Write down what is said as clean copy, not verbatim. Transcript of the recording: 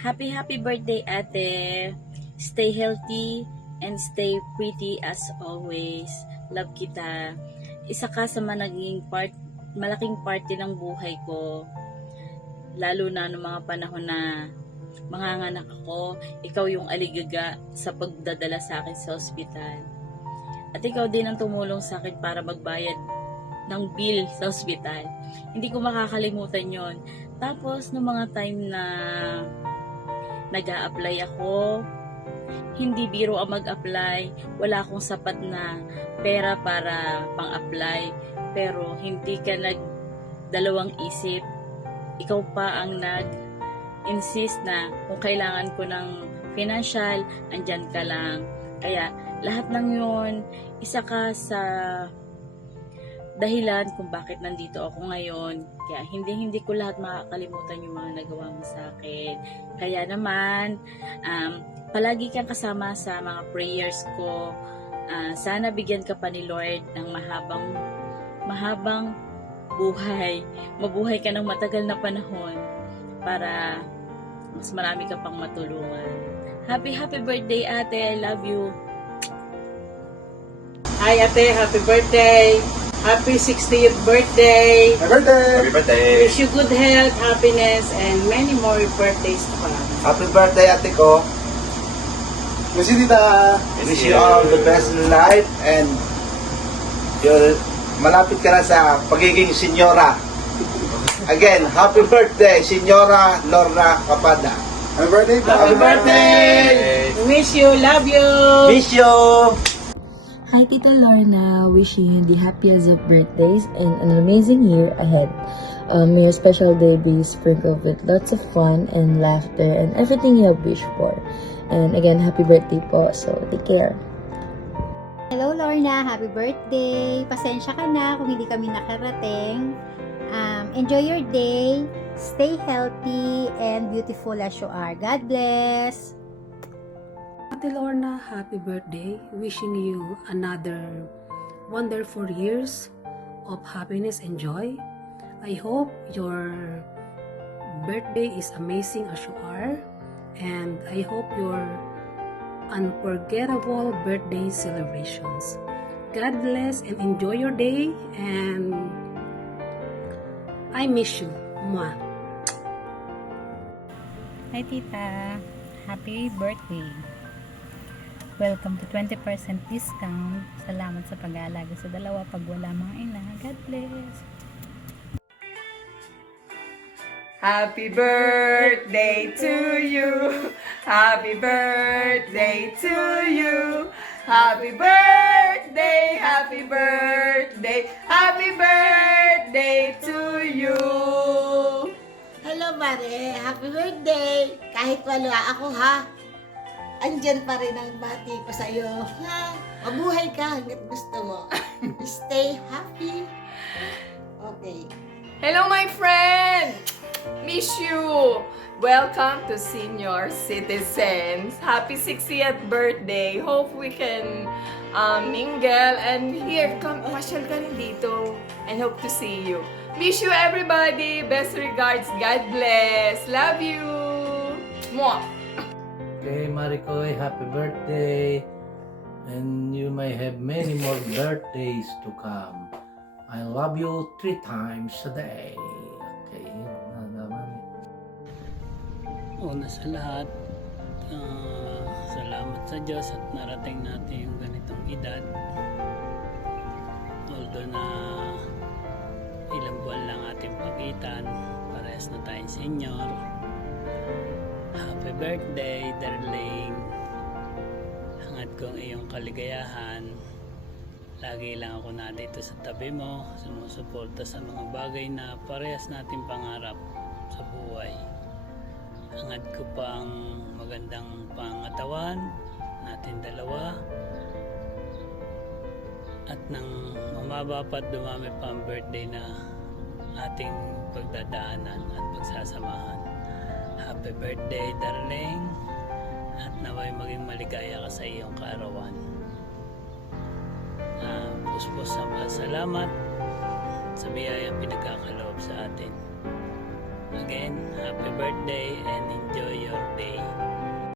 Happy birthday, ate. Stay healthy and stay pretty as always. Love kita. Isa ka sa malaking parte ng buhay ko. Lalo na noong mga panahon na manganganak ako, ikaw yung aligaga sa pagdadala sa akin sa ospital. At ikaw din ang tumulong sa akin para magbayad ng bill sa ospital. Hindi ko makakalimutan yon. Tapos, noong mga time na nag-a-apply ako, hindi biro ang mag-apply, wala akong sapat na pera para pang-apply, pero hindi ka nagdalawang isip. Ikaw pa ang nag-insist na kung kailangan ko ng financial, andyan ka lang. Kaya lahat ng yun, isa ka sa dahilan kung bakit nandito ako ngayon. Kaya hindi ko lahat makakalimutan yung mga nagawa mo sa akin. Kaya naman, palagi kang kasama sa mga prayers ko. Sana bigyan ka pa ni Lord ng mahabang buhay. Mabuhay ka ng matagal na panahon para mas marami ka pang matulungan. Happy birthday, ate. I love you. Hi ate, happy birthday! Happy 60th birthday! Happy birthday! Happy birthday! Wish you good health, happiness, and many more birthdays to come. Happy birthday, ate ko! Wish you, tita! Wish you all the best in life and malapit ka na sa pagiging senyora. Again, happy birthday, Senyora Lorna Capada. Happy birthday, Happy birthday! Wish you, love you! Miss you! Hi Tita Lorna, wishing you the happiest of birthdays and an amazing year ahead. May your special day be sprinkled with lots of fun and laughter and everything you have wished for. And again, happy birthday po, so take care. Hello Lorna, happy birthday! Pasensya ka na kung hindi kami nakarating. Enjoy your day, stay healthy and beautiful as you are. God bless! Ate Lorna, happy birthday. Wishing you another wonderful years of happiness and joy. I hope your birthday is amazing as you are. And I hope your unforgettable birthday celebrations. God bless and enjoy your day. And I miss you. Mwah. Hi Tita, happy birthday. Welcome to 20% discount. Salamat sa pag-aalaga sa dalawa pag wala mga ina. God bless. Happy birthday to you. Happy birthday to you. Happy birthday, happy birthday, happy birthday to you. Hello, Mare. Happy birthday. Kahit wala ako, ha? Andyan pa rin ang bati ko sa'yo. Ha? Mabuhay ka hanggat gusto mo. Stay happy. Okay. Hello, my friend. Miss you. Welcome to Senior Citizens. Happy 60th birthday. Hope we can mingle. And here, come, pasyal ka rin dito. And hope to see you. Miss you, everybody. Best regards. God bless. Love you. Mwah. Okay, Maricoy, happy birthday. And you may have many more birthdays to come. I love you 3 times a day. Okay, Una sa lahat, salamat sa Diyos at narating natin yung ganitong edad. Although na ilang buwan lang ating pagitan, parehas na tayong senior. Happy birthday, darling. Hangad ko ang iyong kaligayahan. Lagi lang ako nandito sa tabi mo, sumusuporta sa mga bagay na parehas nating pangarap sa buhay. Hangad ko pang magandang pangatawan natin dalawa. At nang mamaba pa at dumami pa ang birthday na ating pagdadaanan at pagsasamahan. Happy birthday, darling. At naway maging maligaya ka sa iyong kaarawan. Puspos sa salamat sa biyayang pinagkakaloob sa atin. Again, happy birthday and enjoy your day.